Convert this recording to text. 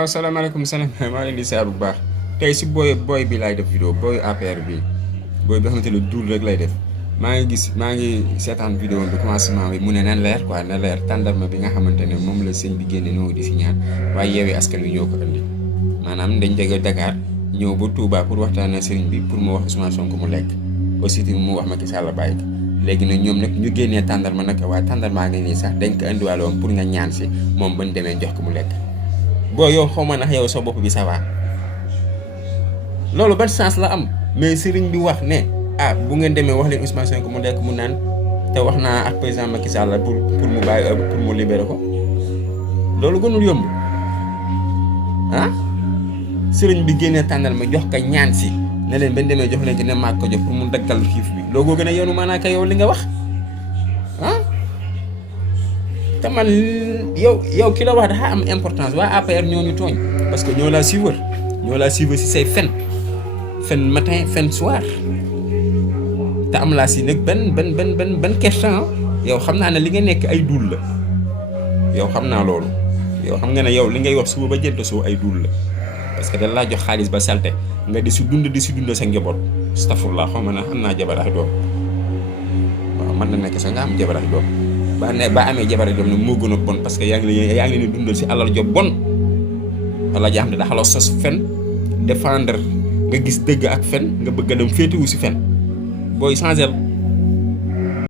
waaw salaamaaleykum salaam maa ngi leen di siyaar bu baax tey si booy bi laay def vidéo booy APR bi booy bi xamante ne duul rek lay def maa ngi seetaan vidéo bi commencement bi mu ne na leer quoi na leer tàndarma bi nga xamante ne moom la sëñ bi génne noo di si ñaan waaye Yewwi Askan Wi ñoo ko andi maanaam dañ jóge Dakar ñëw ba Touba pour waxtaan ak sëriñ bi pour mu wax Ousmane Sonko mu lekk aussi tamit mu wax Macky Sall bàyyi ko léegi nag ñoom nag ñu génnee tàndarma nag waaye tàndarmaa ngi nii sax dañ ko indiwaale woon pour nga ñaan si moom bañ demee jox ko mu lekk boo yow xaw ma ndax yow sa bopp bi ça va loolu ban sens la am mais sëriñ bi wax ne bu ngeen demee wax leen Ousmane Sonko mu lekk mu naan te wax naa ak président Macky Sall pour mu bàyyi pour mu libéré ko loolu gënul yomb sëriñ bi génnee tàndal ma jox ko ñaan si ne leen bañ demee jox leen ci ne maag ko jox pour mu daggal xiif bi loolu gën a yoonu maanaam yow li nga wax te man yow ki la wax dafa am importance waa APR ñoo ñu tooñ parce que ñoo laa suivre si say fen matin fen soir te am laa si nag ban question yow xam naa ne li nga nekk ay duul la yow xam naa loolu yow xam nga ne yow li ngay wax suba ba jënd soo ay duul la parce que dañ laa jox xaalis ba salte nga di si dund sa njaboot astafurlah xaw ma ne am naa jabar ak doom waaw mën na nekk sax nga am jabar ak doom ba amee jabar ak doom nag moo gën a bon parce que yaa ngi leen dundal si alal jo bon wala jaa xam ne dafa la sos fen défendre nga gis dëgg ak fen nga bëgg a dem féetewu si fen booy changer